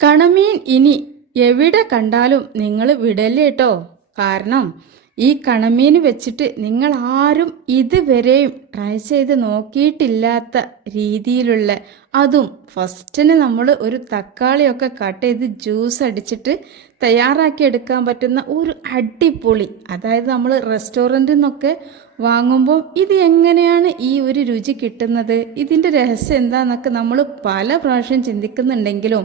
കണമീൻ ഇനി എവിടെ കണ്ടാലും നിങ്ങൾ വിടല്ലേട്ടോ കാരണം ഈ കണമീൻ വെച്ചിട്ട് നിങ്ങൾ ആരും ഇതുവരെയും ട്രൈ ചെയ്ത് നോക്കിയിട്ടില്ലാത്ത രീതിയിലുള്ള അതും ഫസ്റ്റിന് നമ്മൾ ഒരു തക്കാളിയൊക്കെ കട്ട് ചെയ്ത് ജ്യൂസ് അടിച്ചിട്ട് തയ്യാറാക്കി എടുക്കാൻ പറ്റുന്ന ഒരു അടിപൊളി അതായത് നമ്മൾ റെസ്റ്റോറന്റിൽ നിന്നൊക്കെ വാങ്ങുമ്പോൾ ഇത് എങ്ങനെയാണ് ഈ ഒരു രുചി കിട്ടുന്നത്? ഇതിന്റെ രഹസ്യം എന്താണെന്നൊക്കെ നമ്മൾ പല പ്രാവശ്യം ചിന്തിക്കുന്നുണ്ടെങ്കിലും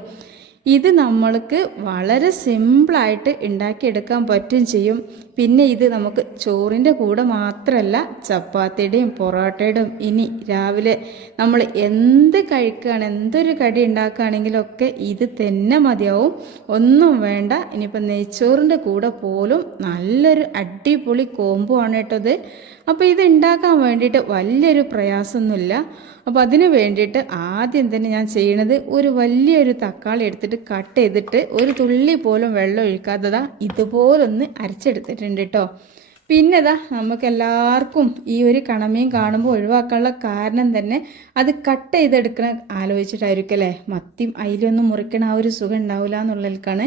ഇത് നമ്മൾക്ക് വളരെ സിമ്പിളായിട്ട് ഉണ്ടാക്കിയെടുക്കാൻ പറ്റും ചെയ്യും. പിന്നെ ഇത് നമുക്ക് ചോറിന്റെ കൂടെ മാത്രമല്ല ചപ്പാത്തിയുടെയും പൊറോട്ടയുടെയും ഇനി രാവിലെ നമ്മൾ എന്ത് കഴിക്കുകയാണ് എന്തൊരു കടി ഉണ്ടാക്കുകയാണെങ്കിലൊക്കെ ഇത് തന്നെ മതിയാവും. ഒന്നും വേണ്ട. ഇനിയിപ്പോൾ നെയ്ച്ചോറിന്റെ കൂടെ പോലും നല്ലൊരു അടിപൊളി കോംബോ ആണ് കേട്ടത് അപ്പോൾ ഇത് ഉണ്ടാക്കാൻ വേണ്ടിയിട്ട് വലിയൊരു പ്രയാസമൊന്നുമില്ല. അപ്പോൾ അതിന് വേണ്ടിയിട്ട് ആദ്യം തന്നെ ഞാൻ ചെയ്യണത് ഒരു വലിയൊരു തക്കാളി എടുത്തിട്ട് കട്ട് ചെയ്തിട്ട് ഒരു തുള്ളി പോലും വെള്ളം ഒഴിക്കാത്തതാ ഇതുപോലൊന്ന് അരച്ചെടുത്തിട്ടുണ്ട്. കേട്ടോ പിന്നെതാ നമുക്ക് എല്ലാവർക്കും ഈ ഒരു കണമീൻ കാണുമ്പോൾ ഒഴിവാക്കാനുള്ള കാരണം തന്നെ അത് കട്ട് ചെയ്തെടുക്കണ ആലോചിച്ചിട്ടായിരിക്കും അല്ലേ? മത്തിയും അതിലൊന്നും മുറിക്കണ ആ ഒരു സുഖം ഉണ്ടാവില്ല എന്നുള്ളതിൽക്കാണ്.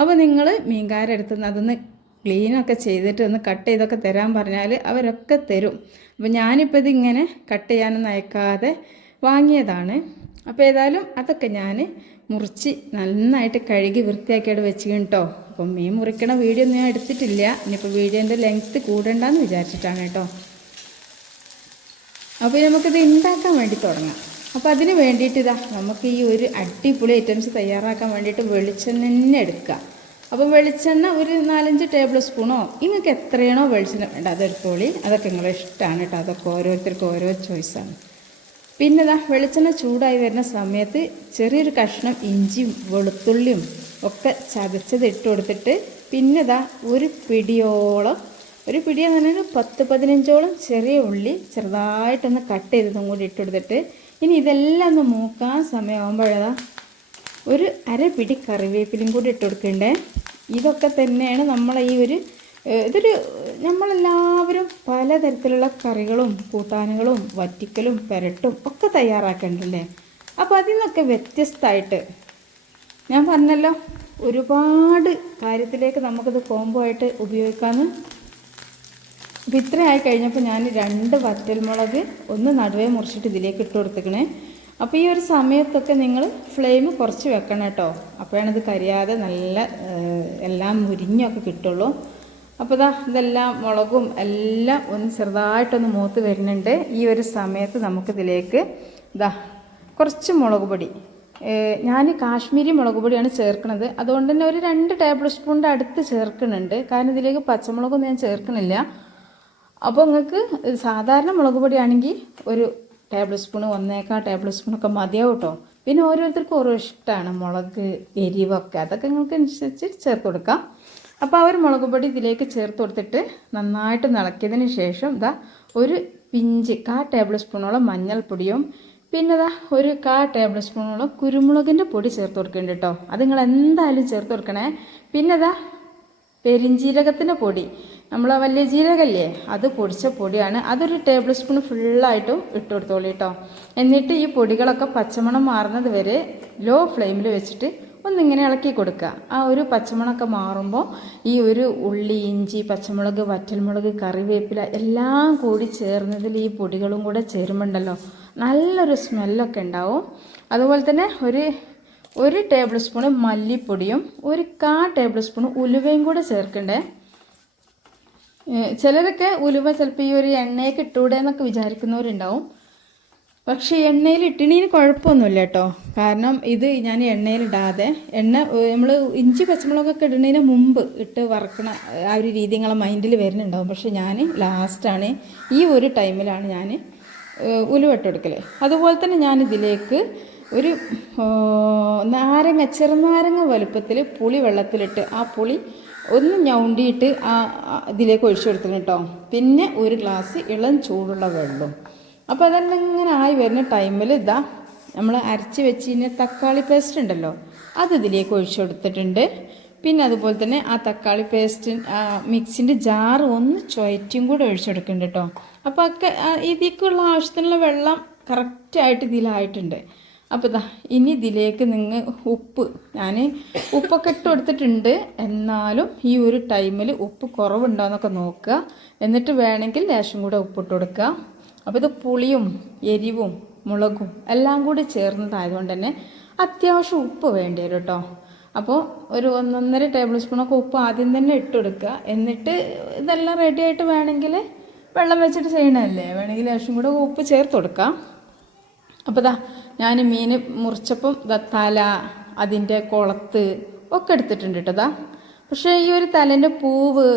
അപ്പോൾ നിങ്ങൾ മീൻകാരെടുത്ത് അതൊന്ന് ക്ലീനൊക്കെ ചെയ്തിട്ട് ഒന്ന് കട്ട് ചെയ്തൊക്കെ തരാൻ പറഞ്ഞാൽ അവരൊക്കെ തരും. അപ്പോൾ ഞാനിപ്പോൾ ഇതിങ്ങനെ കട്ട് ചെയ്യാനൊന്നും അയക്കാതെ വാങ്ങിയതാണ്. അപ്പോൾ ഏതായാലും അതൊക്കെ ഞാൻ മുറിച്ച് നന്നായിട്ട് കഴുകി വൃത്തിയാക്കിയിട്ട് വെച്ച് കേട്ടോ. അപ്പം മീൻ മുറിക്കണ വീഡിയോ ഞാൻ എടുത്തിട്ടില്ല. ഇനിയിപ്പോൾ വീഡിയോന്റെ ലെങ്ത്ത് കൂടണ്ടെന്ന് വിചാരിച്ചിട്ടാണ് കേട്ടോ. അപ്പോൾ നമുക്കിത് ഉണ്ടാക്കാൻ വേണ്ടി തുടങ്ങാം. അപ്പോൾ അതിന് വേണ്ടിയിട്ട് ഇതാ നമുക്ക് ഈ ഒരു അടിപൊളി ഐറ്റംസ് തയ്യാറാക്കാൻ വേണ്ടിയിട്ട് വെളിച്ചെണ്ണ തന്നെ എടുക്കുക. അപ്പോൾ വെളിച്ചെണ്ണ ഒരു നാലഞ്ച് ടേബിൾ സ്പൂണോ നിങ്ങൾക്ക് എത്രയാണോ വെളിച്ചെണ്ണ വേണ്ട അതെടുത്തോളി അതൊക്കെ നിങ്ങളെ ഇഷ്ടമാണ് കേട്ടോ. അതൊക്കെ ഓരോരുത്തർക്കും ഓരോ ചോയ്സാണ് പിന്നെ ഇതാ വെളിച്ചെണ്ണ ചൂടായി വരുന്ന സമയത്ത് ചെറിയൊരു കഷ്ണം ഇഞ്ചിയും വെളുത്തുള്ളിയും ഒക്കെ ചതച്ചത് ഇട്ട് കൊടുത്തിട്ട് പിന്നെ ഇതാ ഒരു പിടിയോളം ഒരു പിടിയെന്ന് പറഞ്ഞാൽ ഒരു പത്ത് പതിനഞ്ചോളം ചെറിയ ഉള്ളി ചെറുതായിട്ടൊന്ന് കട്ട് ചെയ്തതും കൂടി ഇട്ട് കൊടുത്തിട്ട് ഇനി ഇതെല്ലാം ഒന്ന് മൂക്കാൻ സമയമാകുമ്പോഴതാ ഒരു അര പിടി കറിവേപ്പിലും കൂടി ഇട്ട് കൊടുക്കണ്ടേ. ഇതൊക്കെ തന്നെയാണ് നമ്മളെ ഈ ഒരു ഇതൊരു നമ്മളെല്ലാവരും പലതരത്തിലുള്ള കറികളും കൂട്ടാനുകളും വറ്റിക്കലും പെരട്ടും ഒക്കെ തയ്യാറാക്കേണ്ടല്ലേ അപ്പോൾ അതിൽ നിന്നൊക്കെ വ്യത്യസ്തമായിട്ട് ഞാൻ പറഞ്ഞല്ലോ ഒരുപാട് കാര്യത്തിലേക്ക് നമുക്കിത് കോംബോ ആയിട്ട് ഉപയോഗിക്കാമെന്ന് അപ്പോൾ ഇത്രയായി കഴിഞ്ഞപ്പോൾ ഞാൻ രണ്ട് വറ്റൽമുളക് ഒന്ന് നടുവേ മുറിച്ചിട്ട് ഇതിലേക്ക് ഇട്ട് കൊടുത്തേക്കണേ. അപ്പോൾ ഈ ഒരു സമയത്തൊക്കെ നിങ്ങൾ ഫ്ലെയിം കുറച്ച് വെക്കണം കേട്ടോ. ഇത് കരിയാതെ നല്ല എല്ലാം മുരിഞ്ഞൊക്കെ കിട്ടുള്ളൂ. അപ്പോൾ ഇതാ ഇതെല്ലാം മുളകും എല്ലാം ഒന്ന് ചെറുതായിട്ടൊന്ന് മൂത്ത് വരുന്നുണ്ട്. ഈ ഒരു സമയത്ത് നമുക്കിതിലേക്ക് ഇതാ കുറച്ച് മുളക് പൊടി. ഞാൻ കാശ്മീരി മുളക് പൊടിയാണ് ചേർക്കുന്നത്. അതുകൊണ്ട് തന്നെ ഒരു രണ്ട് ടേബിൾ സ്പൂണിന്റെ അടുത്ത് ചേർക്കുന്നുണ്ട്. കാരണം ഇതിലേക്ക് പച്ചമുളകൊന്നും ഞാൻ ചേർക്കുന്നില്ല അപ്പോൾ നിങ്ങൾക്ക് സാധാരണ മുളക് പൊടിയാണെങ്കിൽ ഒരു ടേബിൾ സ്പൂൺ ഒന്നേക്കാൾ ടേബിൾ സ്പൂണൊക്കെ മതിയാവും കേട്ടോ പിന്നെ ഓരോരുത്തർക്കും ഓരോ ഇഷ്ടമാണ് മുളക് എരിവൊക്കെ. അതൊക്കെ നിങ്ങൾക്ക് അനുസരിച്ച് ചേർത്ത് കൊടുക്കാം. അപ്പോൾ ആ ഒരു മുളക് പൊടി ഇതിലേക്ക് ചേർത്ത് കൊടുത്തിട്ട് നന്നായിട്ട് നിളക്കിയതിന് ശേഷം ഇതാ ഒരു പിഞ്ച് കാ ടേബിൾ സ്പൂണോളം മഞ്ഞൾപ്പൊടിയും പിന്നെ ഇതാ ഒരു കാ ടേബിൾ സ്പൂണോളം കുരുമുളകിന്റെ പൊടി ചേർത്ത് കൊടുക്കുന്നുണ്ട് കേട്ടോ അത് നിങ്ങൾ എന്തായാലും ചേർത്ത് കൊടുക്കണേ. പിന്നെ ഇതാ പെരിഞ്ജീരകത്തിന്റെ പൊടി. നമ്മൾ വലിയ ജീരകല്ലേ? അത് പൊടിച്ച പൊടിയാണ്. അതൊരു ടേബിൾ സ്പൂൺ ഫുള്ളായിട്ടും ഇട്ട് കൊടുത്തോളൂ കേട്ടോ എന്നിട്ട് ഈ പൊടികളൊക്കെ പച്ചമണം മാറുന്നത് വരെ ലോ ഫ്ലെയിമിൽ വെച്ചിട്ട് ഒന്നിങ്ങനെ ഇളക്കി കൊടുക്കുക. ആ ഒരു പച്ചമുളക് മാറുമ്പോൾ ഈ ഒരു ഉള്ളി ഇഞ്ചി പച്ചമുളക് വറ്റൽമുളക് കറിവേപ്പില എല്ലാം കൂടി ചേർന്നതിൽ ഈ പൊടികളും കൂടെ ചേരുമ്പോണ്ടല്ലോ നല്ലൊരു സ്മെല്ലൊക്കെ ഉണ്ടാവും. അതുപോലെ തന്നെ ഒരു ഒരു ടേബിൾ സ്പൂൺ മല്ലിപ്പൊടിയും ഒരു കാ ടേബിൾ സ്പൂൺ ഉലുവയും കൂടെ ചേർക്കണ്ടേ. ചിലരൊക്കെ ഉലുവ ചിലപ്പോൾ ഈ ഒരു എണ്ണയൊക്കെ ഇട്ടൂടെ എന്നൊക്കെ വിചാരിക്കുന്നവരുണ്ടാവും. പക്ഷേ എണ്ണയിൽ ഇട്ടിണീന് കുഴപ്പമൊന്നുമില്ല കേട്ടോ. കാരണം ഇത് ഞാൻ എണ്ണയിലിടാതെ എണ്ണ നമ്മൾ ഇഞ്ചി പച്ചമുളകൊക്കെ ഇടുന്നതിന് മുമ്പ് ഇട്ട് വറക്കണ ആ ഒരു രീതി നിങ്ങളെ മൈൻഡിൽ വരുന്നുണ്ടാവും. പക്ഷേ ഞാൻ ലാസ്റ്റാണ് ഈ ഒരു ടൈമിലാണ് ഞാൻ ഉലുവ ഇട്ടെടുക്കൽ അതുപോലെ തന്നെ ഞാൻ ഇതിലേക്ക് ഒരു നാരങ്ങ ചെറുനാരങ്ങ വലുപ്പത്തിൽ പുളി വെള്ളത്തിലിട്ട് ആ പുളി ഒന്ന് ഞൗണ്ടിയിട്ട് ആ ഇതിലേക്ക് ഒഴിച്ചു കൊടുത്തിട്ടുണ്ട് കേട്ടോ. പിന്നെ ഒരു ഗ്ലാസ് ഇളം ചൂടുള്ള വെള്ളവും അപ്പോൾ അതെല്ലാം ഇങ്ങനെ ആയി വരുന്ന ടൈമിൽ ഇതാ നമ്മൾ അരച്ച് വെച്ചിന് തക്കാളി പേസ്റ്റ് ഉണ്ടല്ലോ അത് ഇതിലേക്ക് ഒഴിച്ചു കൊടുത്തിട്ടുണ്ട്. പിന്നെ അതുപോലെ തന്നെ ആ തക്കാളി പേസ്റ്റ് മിക്സിന്റെ ജാറ് ഒന്ന് ചുയറ്റും കൂടെ ഒഴിച്ചെടുക്കുന്നുണ്ട് കേട്ടോ അപ്പോൾ ഒക്കെ ഇതിലേക്കുള്ള ആവശ്യത്തിനുള്ള വെള്ളം കറക്റ്റായിട്ട് ഇതിലായിട്ടുണ്ട്. അപ്പോൾ ഇതാ ഇനി ഇതിലേക്ക് നിങ്ങൾ ഉപ്പ് ഞാൻ ഉപ്പൊക്കെ ഇട്ട് കൊടുത്തിട്ടുണ്ട്. എന്നാലും ഈ ഒരു ടൈമിൽ ഉപ്പ് കുറവുണ്ടോയെന്നൊക്കെ നോക്കുക. എന്നിട്ട് വേണമെങ്കിൽ ലേശം കൂടെ ഉപ്പിട്ട് കൊടുക്കുക. അപ്പോൾ ഇത് പുളിയും എരിവും മുളകും എല്ലാം കൂടി ചേർന്നതായതുകൊണ്ട് തന്നെ അത്യാവശ്യം ഉപ്പ് വേണ്ടി വരും കേട്ടോ. അപ്പോൾ ഒരു ഒന്നൊന്നര ടേബിൾ സ്പൂണൊക്കെ ഉപ്പ് ആദ്യം തന്നെ ഇട്ട് കൊടുക്കുക എന്നിട്ട് ഇതെല്ലാം റെഡി ആയിട്ട് വേണമെങ്കിൽ വെള്ളം വെച്ചിട്ട് ചെയ്യണമല്ലേ വേണമെങ്കിൽ ലേശം കൂടെ ഉപ്പ് ചേർത്ത് കൊടുക്കാം. അപ്പോൾ ദാ ഞാൻ മീൻ മുറിച്ചപ്പം തല അതിന്റെ കുളത്ത് ഒക്കെ എടുത്തിട്ടുണ്ട് കേട്ടോ പക്ഷേ ഈ ഒരു തലേന്റെ പൂവ്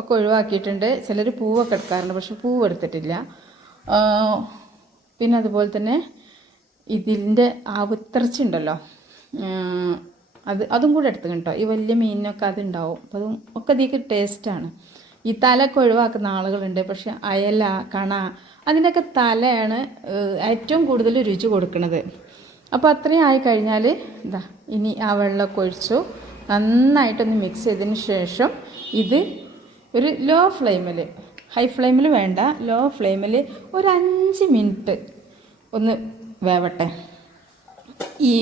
ഒക്കെ ഒഴിവാക്കിയിട്ടുണ്ട്. ചിലർ പൂവൊക്കെ എടുക്കാറുണ്ട് പക്ഷെ പൂവ് എടുത്തിട്ടില്ല. പിന്നെ അതുപോലെ തന്നെ ഇതിന്റെ ആവിത്തിറച്ചി ഉണ്ടല്ലോ അത് അതും കൂടെ എടുത്തു കേട്ടോ ഈ വലിയ മീനിനൊക്കെ അതുണ്ടാവും. അപ്പം അതും ഒക്കെ ഇതിക്ക് ടേസ്റ്റാണ് ഈ തലയൊക്കെ ഒഴിവാക്കുന്ന ആളുകളുണ്ട്. പക്ഷെ അയല കണ അതിന്റെയൊക്കെ തലയാണ് ഏറ്റവും കൂടുതൽ രുചി കൊടുക്കുന്നത്. അപ്പോൾ അത്രയും ആയി കഴിഞ്ഞാൽ ഇതാ ഇനി ആ വെള്ളമൊക്കെ ഒഴിച്ചു. നന്നായിട്ടൊന്ന് മിക്സ് ചെയ്തതിന് ശേഷം ഇത് ഒരു ലോ ഫ്ലെയിമിൽ ഹൈ ഫ്ലെയിമിൽ വേണ്ട ലോ ഫ്ലെയിമിൽ ഒരു അഞ്ച് മിനിറ്റ് ഒന്ന് വേവട്ടെ. ഈ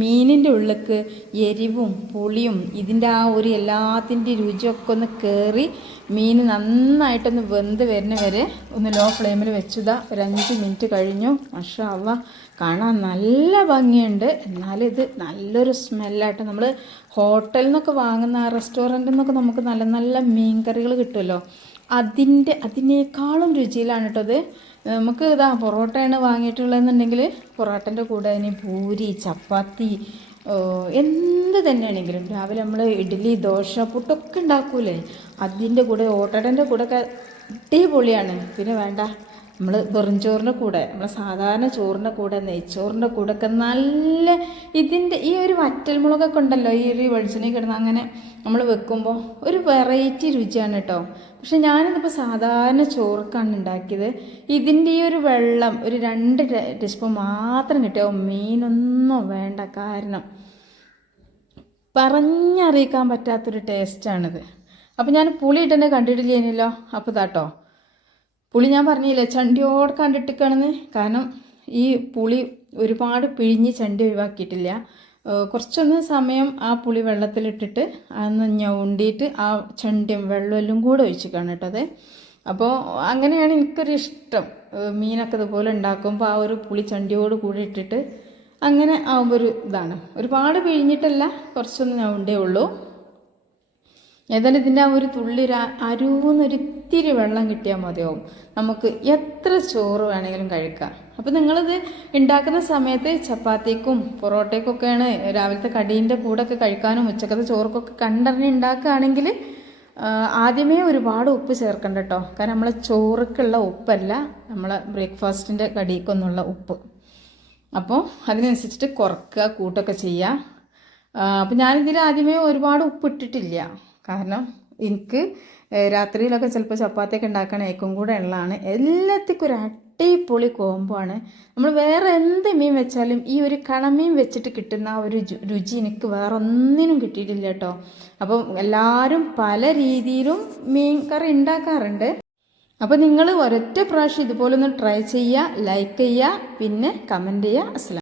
മീനിന്റെ ഉള്ളിലേക്ക് എരിവും പുളിയും ഇതിന്റെ ആ ഒരു എല്ലാത്തിന്റെ രുചിയൊക്കെ ഒന്ന് കയറി മീൻ നന്നായിട്ടൊന്ന് വെന്ത് വരുന്ന വരെ ഒന്ന് ലോ ഫ്ലെയിമിൽ വെച്ചതാ. ഒരു അഞ്ച് മിനിറ്റ് കഴിഞ്ഞു. മഷാ അള്ളാ കാണാൻ നല്ല ഭംഗിയുണ്ട്. എന്നാലും ഇത് നല്ലൊരു സ്മെല്ലായിട്ട് നമ്മൾ ഹോട്ടലിൽ നിന്നൊക്കെ വാങ്ങുന്ന റെസ്റ്റോറന്റിൽ നിന്നൊക്കെ നമുക്ക് നല്ല നല്ല മീൻ കറികൾ കിട്ടുമല്ലോ. അതിന്റെ അതിനേക്കാളും രുചിയിലാണ് കേട്ടോ അത്. നമുക്ക് ഇതാ പൊറോട്ടയാണ് വാങ്ങിയിട്ടുള്ളതെന്നുണ്ടെങ്കിൽ പൊറോട്ടന്റെ കൂടെ ഇനി പൂരി ചപ്പാത്തി എന്ത് തന്നെയാണെങ്കിലും രാവിലെ നമ്മൾ ഇഡ്ഡലി ദോശ പുട്ടൊക്കെ ഉണ്ടാക്കൂലേ? അതിന്റെ കൂടെ ഓട്ടടന്റെ കൂടെ ഒക്കെ അടിപൊളിയാണ്. പിന്നെ വേണ്ട. നമ്മൾ വെറും ചോറിന്റെ കൂടെ നമ്മൾ സാധാരണ ചോറിന്റെ കൂടെ നെയ്ച്ചോറിന്റെ കൂടെ ഒക്കെ നല്ല ഇതിന്റെ ഈ ഒരു വറ്റൽമുളകൊക്കെ ഉണ്ടല്ലോ ഈ ഒരു വെളിച്ചെണ്ണ കിടന്ന് അങ്ങനെ നമ്മൾ വെക്കുമ്പോൾ ഒരു വെറൈറ്റി രുചിയാണ് കേട്ടോ പക്ഷെ ഞാനിതിപ്പോൾ സാധാരണ ചോറൊക്കെയാണ് ഉണ്ടാക്കിയത് ഇതിന്റെ ഈ ഒരു വെള്ളം ഒരു രണ്ട് ടീസ്പൂൺ മാത്രം കിട്ടിയോ മീനൊന്നും വേണ്ട കാരണം പറഞ്ഞറിയിക്കാൻ പറ്റാത്തൊരു ടേസ്റ്റാണിത് അപ്പോൾ ഞാൻ പുളി ഇട്ടെന്നെ കണ്ടിട്ടില്ലേനല്ലോ? അപ്പോൾ ഇതാട്ടോ. പുളി ഞാൻ പറഞ്ഞില്ലേ ചണ്ടിയോട് കണ്ടിട്ടിരിക്കണെന്ന് കാരണം ഈ പുളി ഒരുപാട് പിഴിഞ്ഞ് ചണ്ടി ഒഴിവാക്കിയിട്ടില്ല. കുറച്ചൊന്ന് സമയം ആ പുളി വെള്ളത്തിലിട്ടിട്ട് അതൊന്ന് ഞൗണ്ടിയിട്ട് ആ ചണ്ടിയും വെള്ളമെല്ലാം കൂടെ ഒഴിച്ചിക്കാണ് കേട്ടത് അപ്പോൾ അങ്ങനെയാണ് എനിക്കൊരു ഇഷ്ടം മീനൊക്കെ ഇതുപോലെ ഉണ്ടാക്കുമ്പോൾ ആ ഒരു പുളി ചണ്ടിയോട് കൂടി ഇട്ടിട്ട് അങ്ങനെ ആകുമ്പോൾ ഒരു ഇതാണ്. ഒരുപാട് പിഴിഞ്ഞിട്ടല്ല കുറച്ചൊന്ന് ഞൗണ്ടേ ഉള്ളൂ. ഏതായാലും ഇതിന്റെ ആ ഒരു തുള്ളി ഒരു അരൂന്നൊരു ഇത്തിരി വെള്ളം കിട്ടിയാൽ മതിയാവും. നമുക്ക് എത്ര ചോറ് വേണമെങ്കിലും കഴിക്കാം. അപ്പോൾ നിങ്ങളിത് ഉണ്ടാക്കുന്ന സമയത്ത് ചപ്പാത്തിക്കും പൊറോട്ടയ്ക്കൊക്കെയാണ് രാവിലത്തെ കടീന്റെ കൂടെയൊക്കെ കഴിക്കാനും ഉച്ചക്കത്തെ ചോറൊക്കെ കണ്ടറിഞ്ഞ് ഉണ്ടാക്കുകയാണെങ്കിൽ ആദ്യമേ ഒരുപാട് ഉപ്പ് ചേർക്കണ്ട കേട്ടോ കാരണം നമ്മളെ ചോറുക്കുള്ള ഉപ്പല്ല നമ്മളെ ബ്രേക്ക്ഫാസ്റ്റിന്റെ കടിക്കൊന്നുള്ള ഉപ്പ്. അപ്പോൾ അതിനനുസരിച്ചിട്ട് കുറക്കുക കൂട്ടൊക്കെ ചെയ്യുക അപ്പോൾ ഞാനിതിൽ ആദ്യമേ ഒരുപാട് ഉപ്പിട്ടിട്ടില്ല കാരണം എനിക്ക് രാത്രിയിലൊക്കെ ചിലപ്പോൾ ചപ്പാത്തിയൊക്കെ ഉണ്ടാക്കണ ഏക്കും കൂടെ ഉള്ളതാണ്. എല്ലാത്തിക്കും ഒരു അടിപൊളി കോംബോ ആണ്. നമ്മൾ വേറെ എന്ത് മീൻ വെച്ചാലും ഈ ഒരു കണമീൻ വെച്ചിട്ട് കിട്ടുന്ന ആ ഒരു രുചി എനിക്ക് വേറെ ഒന്നിനും കിട്ടിയിട്ടില്ല കേട്ടോ. അപ്പം എല്ലാവരും പല രീതിയിലും മീൻ കറി ഉണ്ടാക്കാറുണ്ട്. അപ്പോൾ നിങ്ങൾ ഒരൊറ്റ പ്രാവശ്യം ഇതുപോലെ ഒന്ന് ട്രൈ ചെയ്യുക ലൈക്ക് ചെയ്യുക പിന്നെ കമന്റ് ചെയ്യുക. അസ്സലാം